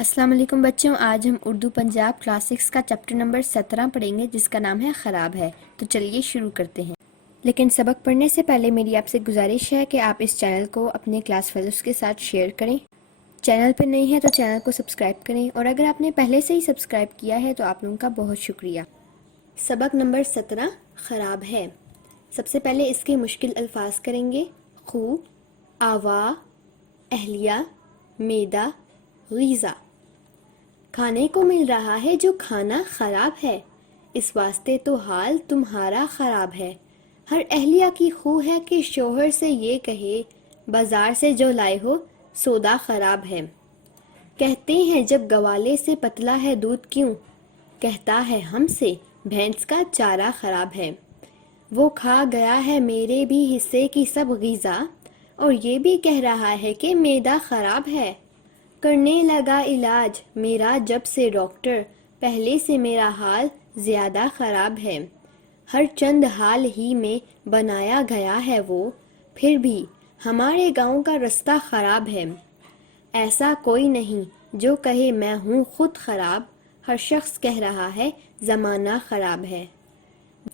السلام علیکم بچوں، آج ہم اردو پنجاب کلاس 6 کا چیپٹر نمبر 17 پڑھیں گے جس کا نام ہے خراب ہے۔ تو چلیے شروع کرتے ہیں، لیکن سبق پڑھنے سے پہلے میری آپ سے گزارش ہے کہ آپ اس چینل کو اپنے کلاس فیلوز کے ساتھ شیئر کریں۔ چینل پہ نہیں ہے تو چینل کو سبسکرائب کریں، اور اگر آپ نے پہلے سے ہی سبسکرائب کیا ہے تو آپ لوگوں کا بہت شکریہ۔ سبق نمبر 17 خراب ہے۔ سب سے پہلے اس کے مشکل الفاظ کریں گے۔ خو، آوا، اہلیہ، میدا، غذا۔ کھانے کو مل رہا ہے جو کھانا خراب ہے، اس واسطے تو حال تمہارا خراب ہے۔ ہر اہلیہ کی خو ہے کہ شوہر سے یہ کہے، بازار سے جو لائے ہو سودا خراب ہے۔ کہتے ہیں جب گوالے سے پتلا ہے دودھ کیوں، کہتا ہے ہم سے بھینس کا چارہ خراب ہے۔ وہ کھا گیا ہے میرے بھی حصے کی سب غذا، اور یہ بھی کہہ رہا ہے کہ میدا خراب ہے۔ کرنے لگا علاج میرا جب سے ڈاکٹر، پہلے سے میرا حال زیادہ خراب ہے۔ ہر چند حال ہی میں بنایا گیا ہے وہ، پھر بھی ہمارے گاؤں کا رستہ خراب ہے۔ ایسا کوئی نہیں جو کہے میں ہوں خود خراب، ہر شخص کہہ رہا ہے زمانہ خراب ہے۔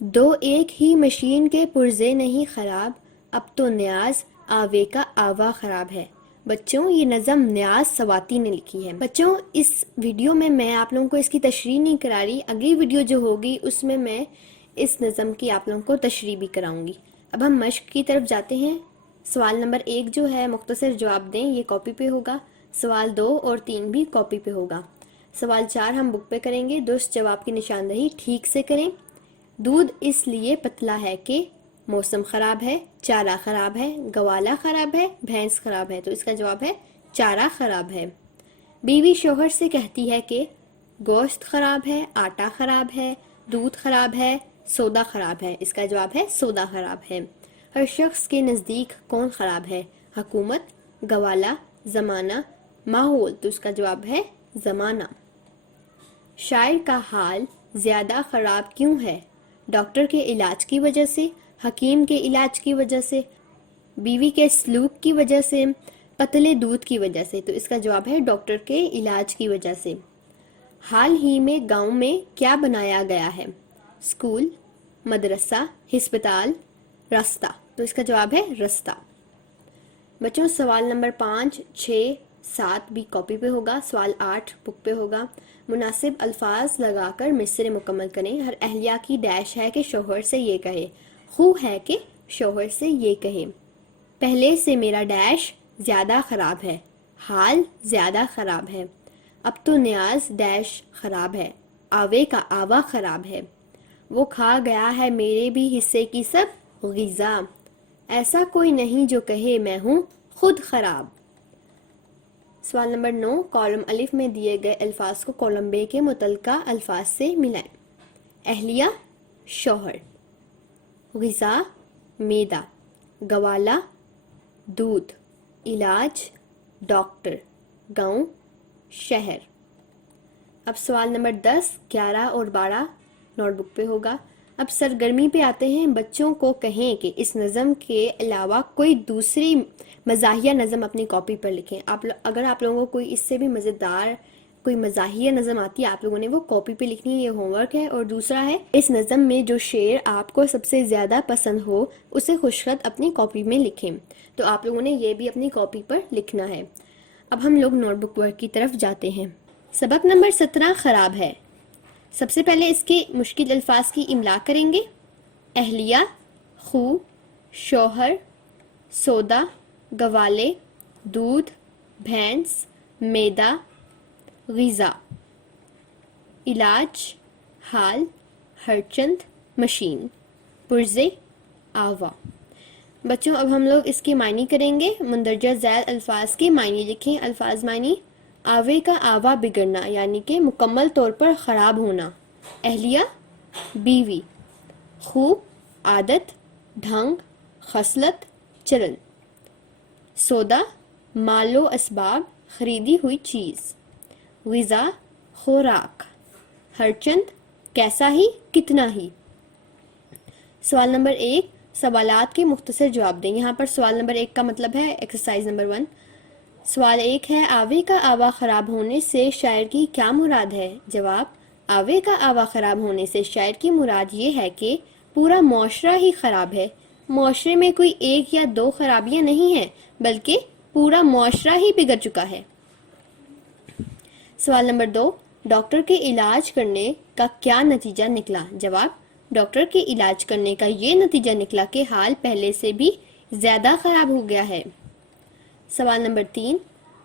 دو ایک ہی مشین کے پرزے نہیں خراب، اب تو نیاز آوے کا آوا خراب ہے۔ بچوں، یہ نظم نیاز سواتی نے لکھی ہے۔ بچوں، اس ویڈیو میں آپ لوگوں کو اس کی تشریح نہیں کرا رہی، اگلی ویڈیو جو ہوگی اس میں اس نظم کی آپ لوگوں کو تشریح بھی کراؤں گی۔ اب ہم مشق کی طرف جاتے ہیں۔ سوال نمبر 1 جو ہے مختصر جواب دیں، یہ کاپی پہ ہوگا۔ سوال 2 اور 3 بھی کاپی پہ ہوگا۔ سوال 4 ہم بک پہ کریں گے۔ درست جواب کی نشاندہی ٹھیک سے کریں۔ دودھ اس لیے پتلا ہے کہ موسم خراب ہے، چارہ خراب ہے، گوالا خراب ہے، بھینس خراب ہے، تو اس کا جواب ہے چارہ خراب ہے۔ بیوی شوہر سے کہتی ہے کہ گوشت خراب ہے، آٹا خراب ہے، دودھ خراب ہے، سودا خراب ہے، اس کا جواب ہے سودا خراب ہے۔ ہر شخص کے نزدیک کون خراب ہے؟ حکومت، گوالا، زمانہ، ماحول، تو اس کا جواب ہے زمانہ۔ شاعر کا حال زیادہ خراب کیوں ہے؟ ڈاکٹر کے علاج کی وجہ سے، حکیم کے علاج کی وجہ سے، بیوی کے سلوک کی وجہ سے، پتلے دودھ کی وجہ سے، تو اس کا جواب ہے ڈاکٹر کے علاج کی وجہ سے۔ حال ہی میں گاؤں میں کیا بنایا گیا ہے؟ اسکول، مدرسہ، ہسپتال، راستہ، تو اس کا جواب ہے رستہ۔ بچوں، سوال نمبر 5، 6، 7 بھی کاپی پہ ہوگا۔ سوال 8 بک پہ ہوگا۔ مناسب الفاظ لگا کر مصرعے مکمل کریں۔ ہر اہلیہ کی ڈیش ہے کہ شوہر سے یہ کہے، خو ہے کہ شوہر سے یہ کہے۔ پہلے سے میرا ڈیش زیادہ خراب ہے، حال زیادہ خراب ہے۔ اب تو نیاز ڈیش خراب ہے، آوے کا آوا خراب ہے۔ وہ کھا گیا ہے میرے بھی حصے کی سب غذا، ایسا کوئی نہیں جو کہے میں ہوں خود خراب۔ سوال نمبر 9، کالم الف میں دیے گئے الفاظ کو کالم بے کے متعلقہ الفاظ سے ملائیں۔ اہلیہ، شوہر، غذا، میدا، گوالا، دودھ، علاج، ڈاکٹر، گاؤں، شہر۔ اب سوال نمبر 10، 11 اور 12 نوٹ بک پہ ہوگا۔ اب سرگرمی پہ آتے ہیں۔ بچوں کو کہیں کہ اس نظم کے علاوہ کوئی دوسری مزاحیہ نظم اپنی کاپی پر لکھیں۔ اگر آپ لوگوں کو کوئی اس سے بھی مزیدار کوئی مزاحیہ نظم آتی ہے، آپ لوگوں نے وہ کاپی پہ لکھنی ہے، یہ ہوم ورک ہے۔ اور دوسرا ہے، اس نظم میں جو شعر آپ کو سب سے زیادہ پسند ہو اسے خوشخط اپنی کاپی میں لکھیں۔ تو آپ لوگوں نے یہ بھی اپنی کاپی پر لکھنا ہے۔ اب ہم لوگ نوٹ بک ورک کی طرف جاتے ہیں۔ سبق نمبر 17 خراب ہے۔ سب سے پہلے اس کے مشکل الفاظ کی املا کریں گے۔ اہلیہ، خو، شوہر، سودا، گوالے، دودھ، بھینس، میدا، غذا، علاج، حال، ہر چند، مشین، پرزے، آوا۔ بچوں، اب ہم لوگ اس کے معنی کریں گے۔ مندرجہ ذیل الفاظ کے معنی لکھیں۔ الفاظ معنی: آوے کا آوا بگڑنا یعنی کہ مکمل طور پر خراب ہونا۔ اہلیہ، بیوی۔ خو، عادت، ڈھنگ، خصلت، چلن۔ سودا، مال و اسباب، خریدی ہوئی چیز۔ غذا، خوراک۔ ہر چند، کیسا ہی، کتنا ہی۔ سوال نمبر 1، سوالات کے مختصر جواب دیں۔ یہاں پر سوال نمبر 1 کا مطلب ہے ایکسرسائز نمبر 1۔ سوال 1 ہے، آوے کا آوا خراب ہونے سے شاعر کی کیا مراد ہے؟ جواب، آوے کا آوا خراب ہونے سے شاعر کی مراد یہ ہے کہ پورا معاشرہ ہی خراب ہے۔ معاشرے میں کوئی ایک یا دو خرابیاں نہیں ہیں، بلکہ پورا معاشرہ ہی بگڑ چکا ہے۔ سوال نمبر 2، ڈاکٹر کے علاج کرنے کا کیا نتیجہ نکلا؟ جواب، ڈاکٹر کے علاج کرنے کا یہ نتیجہ نکلا کہ حال پہلے سے بھی زیادہ خراب ہو گیا ہے۔ سوال نمبر 3،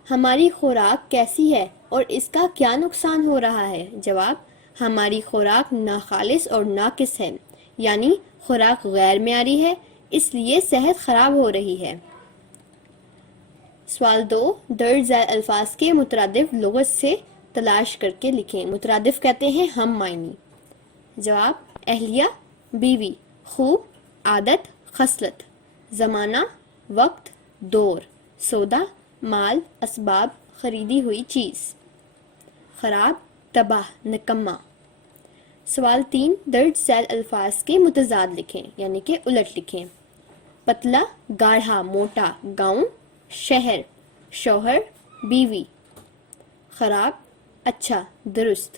ہماری خوراک کیسی ہے اور اس کا کیا نقصان ہو رہا ہے؟ جواب، ہماری خوراک ناخالص اور ناقص ہے، یعنی خوراک غیر معیاری ہے، اس لیے صحت خراب ہو رہی ہے۔ سوال 2، درج ذیل الفاظ کے مترادف لغت سے تلاش کر کے لکھیں۔ مترادف کہتے ہیں ہم معنی۔ جواب، اہلیہ بیوی، خوب عادت خصلت، زمانہ وقت دور، سودا مال اسباب خریدی ہوئی چیز، خراب تباہ نکما۔ سوال 3، درج ذیل الفاظ کے متضاد لکھیں، یعنی کہ الٹ لکھیں۔ پتلا گاڑھا موٹا، گاؤں شہر، شوہر بیوی، خراب اچھا درست۔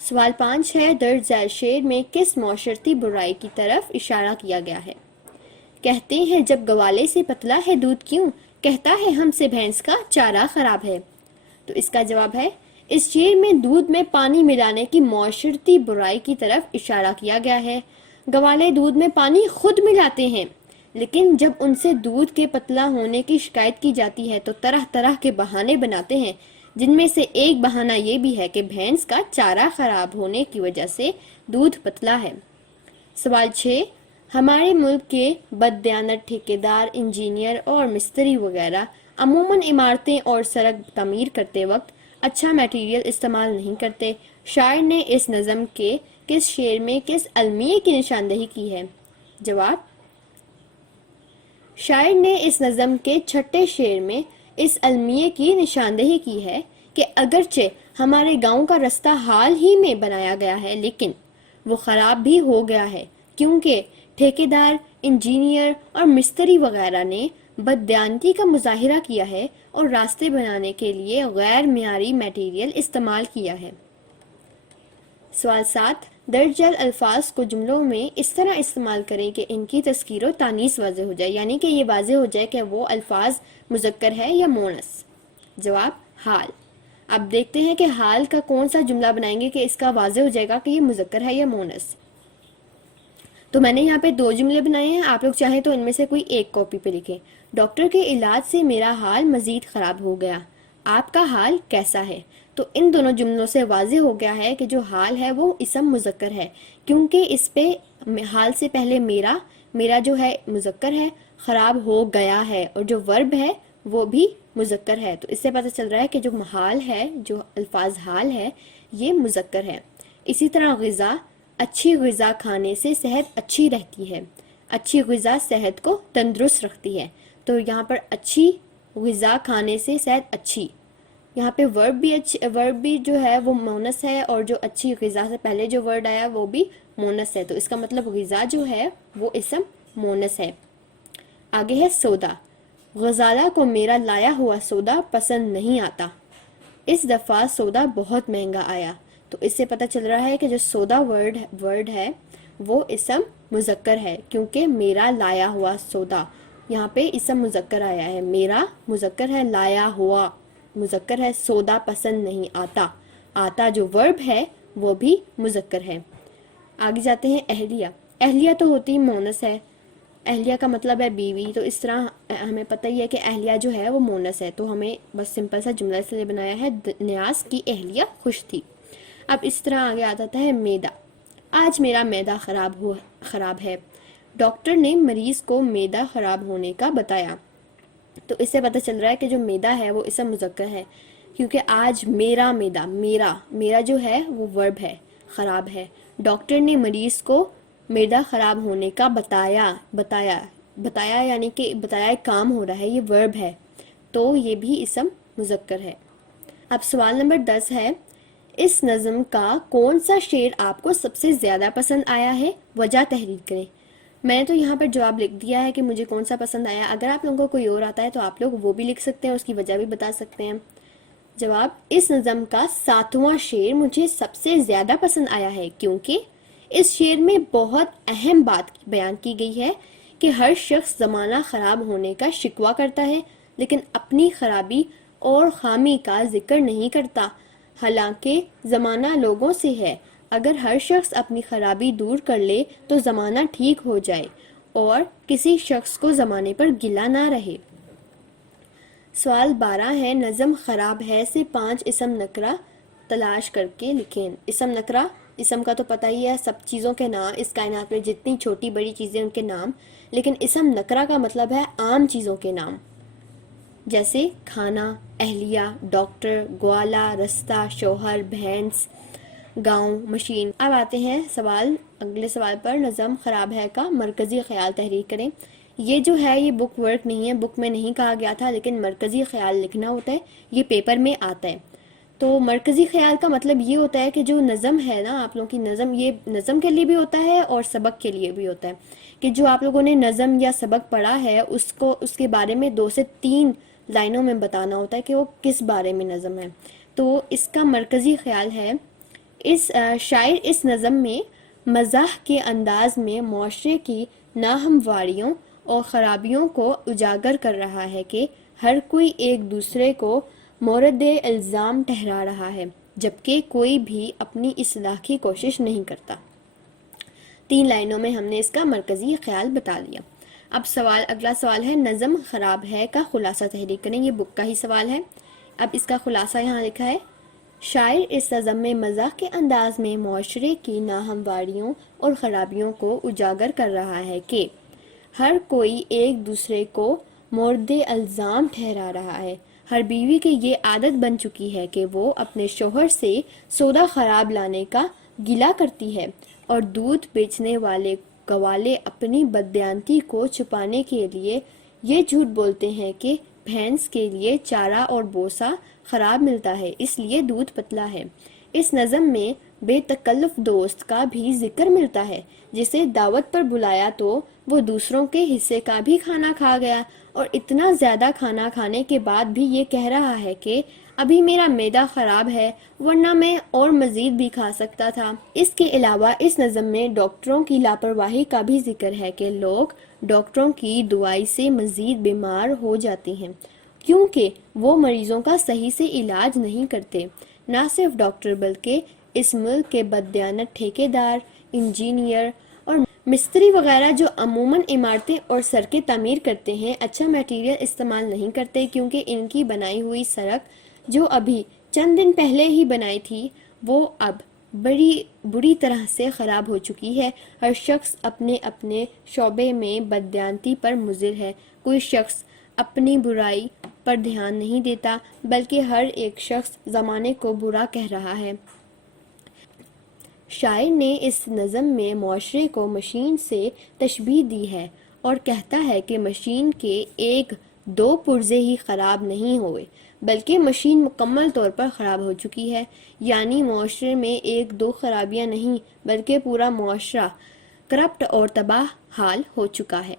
سوال 5 ہے، درج ذیل شعر میں کس معاشرتی برائی کی طرف اشارہ کیا گیا ہے؟ کہتے ہیں جب گوالے سے پتلا ہے دودھ کیوں، کہتا ہے ہم سے بھینس کا چارہ خراب ہے۔ تو اس کا جواب ہے، اس شعر میں دودھ میں پانی ملانے کی معاشرتی برائی کی طرف اشارہ کیا گیا ہے۔ گوالے دودھ میں پانی خود ملاتے ہیں، لیکن جب ان سے دودھ کے پتلا ہونے کی شکایت کی جاتی ہے تو طرح طرح کے بہانے بناتے ہیں، جن میں سے ایک بہانہ یہ بھی ہے کہ بھینس کا چارہ خراب ہونے کی وجہ سے دودھ پتلا ہے۔ سوال 6، ہمارے ملک کے بددیانت ٹھیکیدار انجینئر اور مستری وغیرہ عموماً عمارتیں اور سڑک تعمیر کرتے وقت اچھا میٹیریل استعمال نہیں کرتے۔ شاعر نے اس نظم کے کس شعر میں کس المیے کی نشاندہی کی ہے؟ جواب، شاعر نے اس نظم کے چھٹے شعر میں اس المیے کی نشاندہی کی ہے کہ اگرچہ ہمارے گاؤں کا رستہ حال ہی میں بنایا گیا ہے لیکن وہ خراب بھی ہو گیا ہے، کیونکہ ٹھیکیدار انجینئر اور مستری وغیرہ نے بددیانتی کا مظاہرہ کیا ہے اور راستے بنانے کے لیے غیر معیاری میٹیریل استعمال کیا ہے۔ سوال 7، درج ذیل الفاظ کو جملوں میں اس طرح استعمال کریں کہ ان کی تذکیر و تانیث واضح ہو جائے، یعنی کہ یہ واضح ہو جائے کہ وہ الفاظ مذکر ہے یا مونث۔ جواب، حال۔ اب دیکھتے ہیں کہ حال کا کون سا جملہ بنائیں گے کہ اس کا واضح ہو جائے گا کہ یہ مذکر ہے یا مونث۔ تو میں نے یہاں پہ 2 جملے بنائے ہیں، آپ لوگ چاہیں تو ان میں سے کوئی ایک کاپی پہ لکھیں۔ ڈاکٹر کے علاج سے میرا حال مزید خراب ہو گیا، آپ کا حال کیسا ہے؟ تو ان دونوں جملوں سے واضح ہو گیا ہے کہ جو حال ہے وہ اسم مذکر ہے، کیونکہ اس پہ حال سے پہلے میرا جو ہے مذکر ہے، خراب ہو گیا ہے، اور جو ورب ہے وہ بھی مذکر ہے۔ تو اس سے پتہ چل رہا ہے کہ جو حال ہے، جو الفاظ حال ہے، یہ مذکر ہے۔ اسی طرح غذا، اچھی غذا کھانے سے صحت اچھی رہتی ہے، اچھی غذا صحت کو تندرست رکھتی ہے۔ تو یہاں پر اچھی غذا کھانے سے صحت اچھی، یہاں پہ ورب بھی جو ہے وہ مونث ہے، اور جو اچھی غذا سے پہلے جو ورڈ آیا وہ بھی مونث ہے، تو اس کا مطلب غذا جو ہے وہ اسم مونث ہے۔ آگے ہے سودا، غزالہ کو میرا لایا ہوا سودا پسند نہیں آتا، اس دفعہ سودا بہت مہنگا آیا۔ تو اس سے پتہ چل رہا ہے کہ جو سودا ورڈ ہے وہ اسم مذکر ہے، کیونکہ میرا لایا ہوا سودا، یہاں پہ اسم مذکر آیا ہے، میرا مذکر ہے، لایا ہوا مذکر ہے، سودا پسند نہیں آتا، آتا جو ورب ہے وہ بھی مذکر ہے۔ آگے جاتے ہیں اہلیہ۔ اہلیہ تو ہوتی مونث ہے، اہلیہ کا مطلب ہے بیوی، تو اس طرح ہمیں پتہ ہی ہے کہ اہلیہ جو ہے وہ مونث ہے، تو ہمیں بس سمپل سا جملہ اس لیے بنایا ہے، نیاز کی اہلیہ خوش تھی۔ اب اس طرح آگے آتا ہے میدا، آج میرا میدا خراب ہے، ڈاکٹر نے مریض کو میدا خراب ہونے کا بتایا۔ تو اس سے پتہ چل رہا ہے کہ جو میدا ہے وہ اسم مذکر ہے، کیونکہ آج میرا میدا، میرا جو ہے وہ ورب ہے، خراب ہے۔ ڈاکٹر نے مریض کو میدا خراب ہونے کا بتایا یعنی کہ بتایا کام ہو رہا ہے، یہ ورب ہے، تو یہ بھی اسم مذکر ہے۔ اب سوال نمبر 10 ہے، اس نظم کا کون سا شعر آپ کو سب سے زیادہ پسند آیا ہے؟ وجہ تحریر کریں۔ میں نے تو یہاں پر جواب لکھ دیا ہے کہ مجھے کون سا پسند آیا. اگر آپ لوگوں کو کوئی اور آتا ہے تو آپ لوگ وہ بھی لکھ سکتے ہیں, اس کی وجہ بھی بتا سکتے ہیں. جواب: اس نظم کا 7واں شعر مجھے سب سے زیادہ پسند آیا ہے کیونکہ اس شعر میں بہت اہم بات بیان کی گئی ہے کہ ہر شخص زمانہ خراب ہونے کا شکوہ کرتا ہے لیکن اپنی خرابی اور خامی کا ذکر نہیں کرتا. حالانکہ زمانہ لوگوں سے ہے. اگر ہر شخص اپنی خرابی دور کر لے تو زمانہ ٹھیک ہو جائے اور کسی شخص کو زمانے پر گلہ نہ رہے. سوال 12 ہے, نظم خراب ہے سے 5 اسم نکرہ تلاش کر کے لکھیں. اسم نکرہ, اسم کا تو پتہ ہی ہے, سب چیزوں کے نام, اس کائنات میں جتنی چھوٹی بڑی چیزیں ان کے نام. لیکن اسم نکرہ کا مطلب ہے عام چیزوں کے نام, جیسے کھانا, اہلیہ, ڈاکٹر, گوالا, رستہ, شوہر, بھینس, گاؤں, مشین. اب آتے ہیں اگلے سوال پر. نظم خراب ہے کا مرکزی خیال تحریر کریں. یہ جو ہے یہ بک ورک نہیں ہے, بک میں نہیں کہا گیا تھا, لیکن مرکزی خیال لکھنا ہوتا ہے, یہ پیپر میں آتا ہے. تو مرکزی خیال کا مطلب یہ ہوتا ہے کہ جو نظم ہے نا آپ لوگوں کی نظم, یہ نظم کے لیے بھی ہوتا ہے اور سبق کے لیے بھی ہوتا ہے, کہ جو آپ لوگوں نے نظم یا سبق پڑھا ہے اس کے بارے میں 2 سے 3 لائنوں میں بتانا ہوتا ہے کہ وہ کس بارے میں نظم ہے. تو اس کا مرکزی خیال ہے, شاعر اس نظم میں مزاح کے انداز میں معاشرے کی ناہمواریوں اور خرابیوں کو اجاگر کر رہا ہے کہ ہر کوئی ایک دوسرے کو مورد الزام ٹھہرا رہا ہے جبکہ کوئی بھی اپنی اصلاح کی کوشش نہیں کرتا. 3 لائنوں میں ہم نے اس کا مرکزی خیال بتا دیا. اب اگلا سوال ہے, نظم خراب ہے کا خلاصہ تحریر کریں. یہ بک کا ہی سوال ہے. اب اس کا خلاصہ یہاں لکھا ہے, شاعر اس نظم میں مزاح کے انداز میں معاشرے کی ناہمواریوں اور خرابیوں کو اجاگر کر رہا ہے کہ ہر کوئی ایک دوسرے کو مورد الزام ٹھہرا رہا ہے. ہر بیوی کی یہ عادت بن چکی ہے کہ وہ اپنے شوہر سے سودا خراب لانے کا گلہ کرتی ہے اور دودھ بیچنے والے گوالے اپنی بددیانتی کو چھپانے کے لیے یہ جھوٹ بولتے ہیں کہ بھینس کے لیے چارہ اور بوسہ خراب ملتا ہے اس لیے دودھ پتلا ہے. اس نظم میں بے تکلف دوست کا بھی ذکر ملتا ہے جسے دعوت پر بلایا تو وہ دوسروں کے حصے کا بھی کھانا کھا گیا اور اتنا زیادہ کھانا کھانے کے بعد بھی یہ کہہ رہا ہے کہ ابھی میرا معدہ خراب ہے ورنہ میں اور مزید بھی کھا سکتا تھا. اس کے علاوہ اس نظم میں ڈاکٹروں کی لاپرواہی کا بھی ذکر ہے کہ لوگ ڈاکٹروں کی دعائی سے مزید بیمار ہو جاتے ہیں کیونکہ وہ مریضوں کا صحیح سے علاج نہیں کرتے. نہ صرف ڈاکٹر بلکہ اس ملک کے بددیانت ٹھیکیدار, انجینئر اور مستری وغیرہ جو عموماً عمارتیں اور سڑکیں تعمیر کرتے ہیں اچھا میٹیریل استعمال نہیں کرتے کیونکہ ان کی بنائی ہوئی سڑک جو ابھی چند دن پہلے ہی بنائی تھی وہ اب بری طرح سے خراب ہو چکی ہے. ہر شخص اپنے اپنے شعبے میں بددیانتی پر مضر ہے. کوئی شخص اپنی برائی پر دھیان نہیں دیتا بلکہ ہر ایک شخص زمانے کو برا کہہ رہا ہے. شاعر نے اس نظم میں معاشرے کو مشین سے تشبیہ دی ہے اور کہتا ہے کہ مشین کے 1-2 پرزے ہی خراب نہیں ہوئے بلکہ مشین مکمل طور پر خراب ہو چکی ہے. یعنی معاشرے میں 1-2 خرابیاں نہیں بلکہ پورا معاشرہ کرپٹ اور تباہ حال ہو چکا ہے.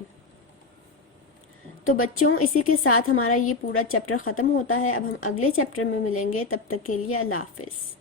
تو بچوں اسی کے ساتھ ہمارا یہ پورا چیپٹر ختم ہوتا ہے. اب ہم اگلے چیپٹر میں ملیں گے, تب تک کے لیے اللہ حافظ.